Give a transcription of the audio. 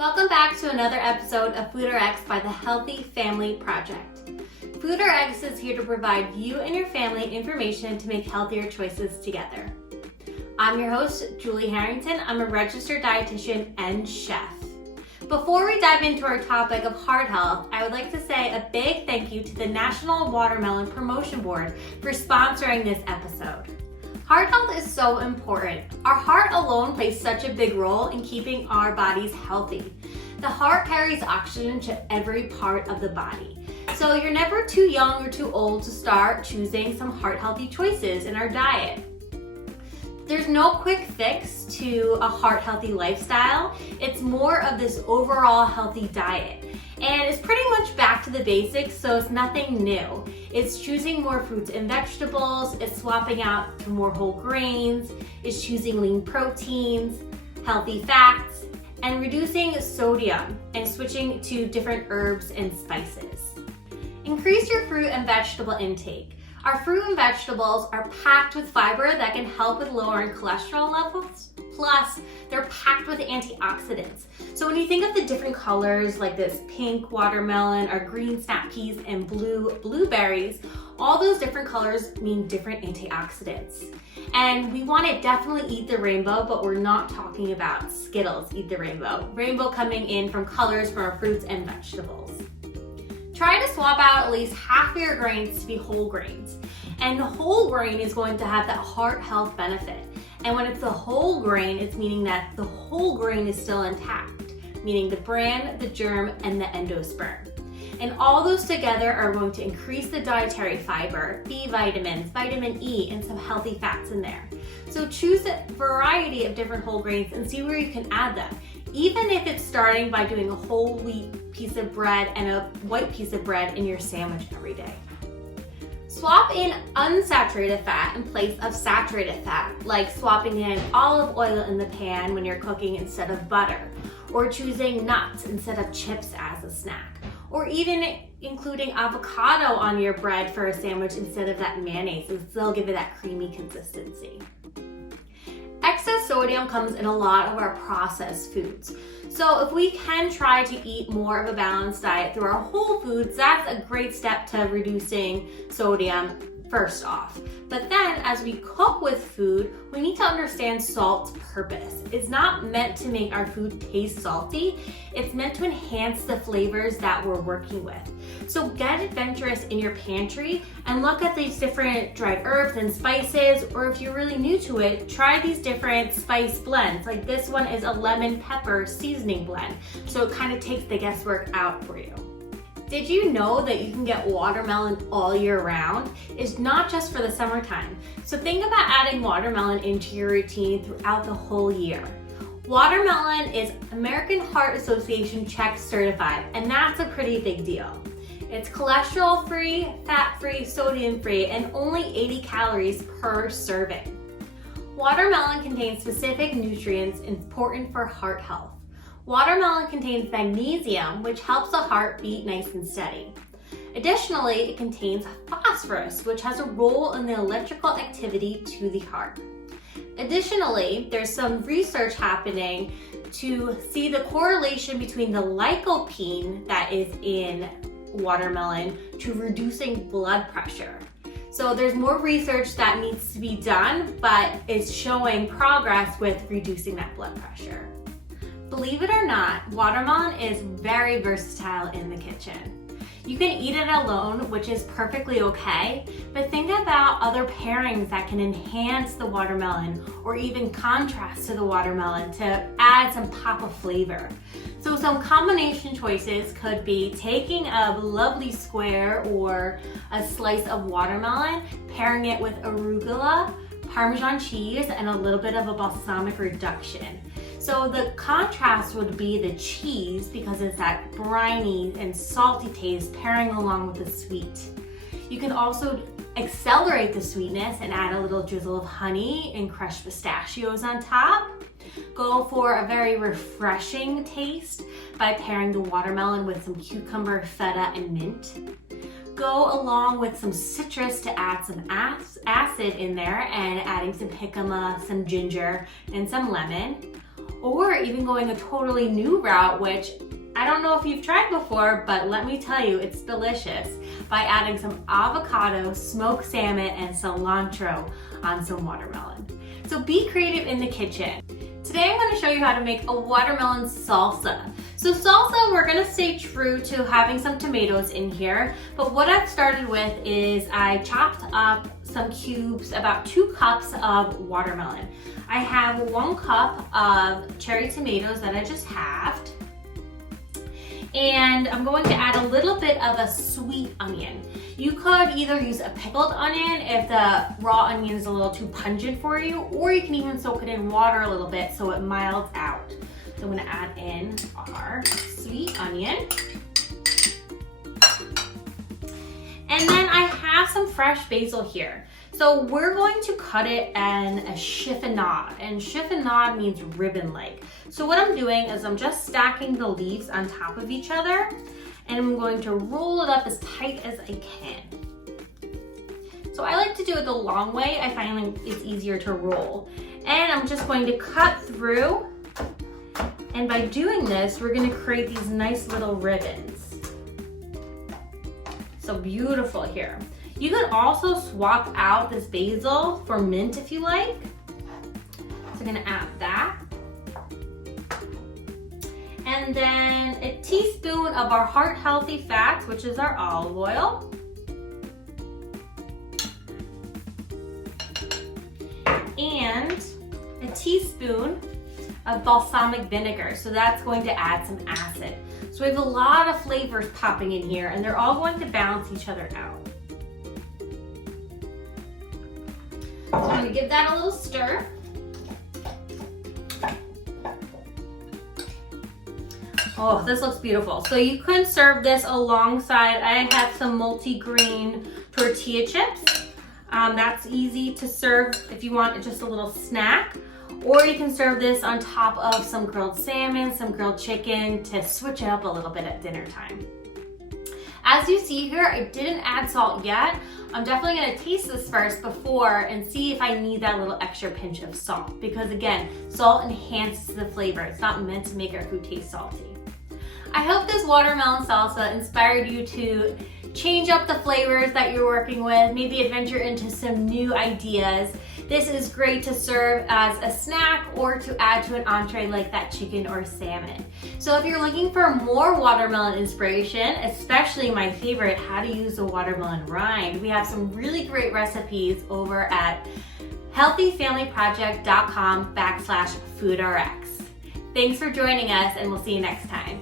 Welcome back to another episode of Food or X by the Healthy Family Project. Food or X is here to provide you and your family information to make healthier choices together. I'm your host, Julie Harrington. I'm a registered dietitian and chef. Before we dive into our topic of heart health, I would like to say a big thank you to the National Watermelon Promotion Board for sponsoring this episode. Heart health is so important. Our heart alone plays such a big role in keeping our bodies healthy. The heart carries oxygen to every part of the body. So you're never too young or too old to start choosing some heart healthy choices in our diet. There's no quick fix to a heart healthy lifestyle. It's more of this overall healthy diet. And it's pretty much back to the basics, so it's nothing new. It's choosing more fruits and vegetables, it's swapping out to more whole grains, it's choosing lean proteins, healthy fats, and reducing sodium and switching to different herbs and spices. Increase your fruit and vegetable intake. Our fruit and vegetables are packed with fiber that can help with lowering cholesterol levels, plus they're packed with antioxidants. So when you think of the different colors like this pink watermelon or green snap peas and blue blueberries, all those different colors mean different antioxidants. And we want to definitely eat the rainbow, but we're not talking about Skittles eat the rainbow. Rainbow coming in from colors from our fruits and vegetables. Try to swap out at least half of your grains to be whole grains. And the whole grain is going to have that heart health benefit. And when it's a whole grain, it's meaning that the whole grain is still intact, meaning the bran, the germ, and the endosperm. And all those together are going to increase the dietary fiber, B vitamins, vitamin E, and some healthy fats in there. So choose a variety of different whole grains and see where you can add them. Even if it's starting by doing a whole wheat piece of bread and a white piece of bread in your sandwich every day. Swap in unsaturated fat in place of saturated fat, like swapping in olive oil in the pan when you're cooking instead of butter, or choosing nuts instead of chips as a snack, or even including avocado on your bread for a sandwich instead of that mayonnaise, and still give it that creamy consistency. Excess sodium comes in a lot of our processed foods. So if we can try to eat more of a balanced diet through our whole foods, that's a great step to reducing sodium first off. But then as we cook with food, we need to understand salt's purpose. It's not meant to make our food taste salty. It's meant to enhance the flavors that we're working with. So get adventurous in your pantry and look at these different dried herbs and spices, or if you're really new to it, try these different spice blends. Like this one is a lemon pepper seasoning blend. So it kind of takes the guesswork out for you. Did you know that you can get watermelon all year round? It's not just for the summertime. So think about adding watermelon into your routine throughout the whole year. Watermelon is American Heart Association check certified, and that's a pretty big deal. It's cholesterol-free, fat-free, sodium-free, and only 80 calories per serving. Watermelon contains specific nutrients important for heart health. Watermelon contains magnesium, which helps the heart beat nice and steady. Additionally, it contains phosphorus, which has a role in the electrical activity to the heart. Additionally, there's some research happening to see the correlation between the lycopene that is in watermelon to reducing blood pressure. So there's more research that needs to be done, but it's showing progress with reducing that blood pressure. Believe it or not, watermelon is very versatile in the kitchen. You can eat it alone, which is perfectly okay, but think about other pairings that can enhance the watermelon or even contrast to the watermelon to add some pop of flavor. So some combination choices could be taking a lovely square or a slice of watermelon, pairing it with arugula, Parmesan cheese, and a little bit of a balsamic reduction. So the contrast would be the cheese because it's that briny and salty taste pairing along with the sweet. You can also accelerate the sweetness and add a little drizzle of honey and crushed pistachios on top. Go for a very refreshing taste by pairing the watermelon with some cucumber, feta, and mint. Go along with some citrus to add some acid in there and adding some jicama, some ginger, and some lemon. or even going a totally new route, which I don't know if you've tried before, but let me tell you, it's delicious, by adding some avocado, smoked salmon, and cilantro on some watermelon. So be creative in the kitchen. Today I'm going to show you how to make a watermelon salsa. So salsa, we're going to stay true to having some tomatoes in here, but what I've started with is I chopped up some cubes, about 2 cups of watermelon. I have 1 cup of cherry tomatoes that I just halved. And I'm going to add a little bit of a sweet onion. You could either use a pickled onion if the raw onion is a little too pungent for you, or you can even soak it in water a little bit so it milds out. So I'm gonna add in our sweet onion. And then I have some fresh basil here. So we're going to cut it in a chiffonade, and chiffonade means ribbon-like. So what I'm doing is I'm just stacking the leaves on top of each other, and I'm going to roll it up as tight as I can. So I like to do it the long way. I find it's easier to roll. And I'm just going to cut through, and by doing this, we're gonna create these nice little ribbons. So beautiful here. You can also swap out this basil for mint if you like. So I'm gonna add that. And then a teaspoon of our heart-healthy fats, which is our olive oil. And a teaspoon of balsamic vinegar. So that's going to add some acid. So we have a lot of flavors popping in here, and they're all going to balance each other out. So I'm going to give that a little stir. Oh, this looks beautiful. So you can serve this alongside, I have some multi-grain tortilla chips. That's easy to serve if you want just a little snack. Or you can serve this on top of some grilled salmon, some grilled chicken to switch it up a little bit at dinner time. As you see here, I didn't add salt yet. I'm definitely gonna taste this first before and see if I need that little extra pinch of salt, because again, salt enhances the flavor. It's not meant to make our food taste salty. I hope this watermelon salsa inspired you to change up the flavors that you're working with, maybe adventure into some new ideas. This is great to serve as a snack or to add to an entree like that chicken or salmon. So if you're looking for more watermelon inspiration, especially my favorite, how to use the watermelon rind, we have some really great recipes over at healthyfamilyproject.com/foodrx. Thanks for joining us, and we'll see you next time.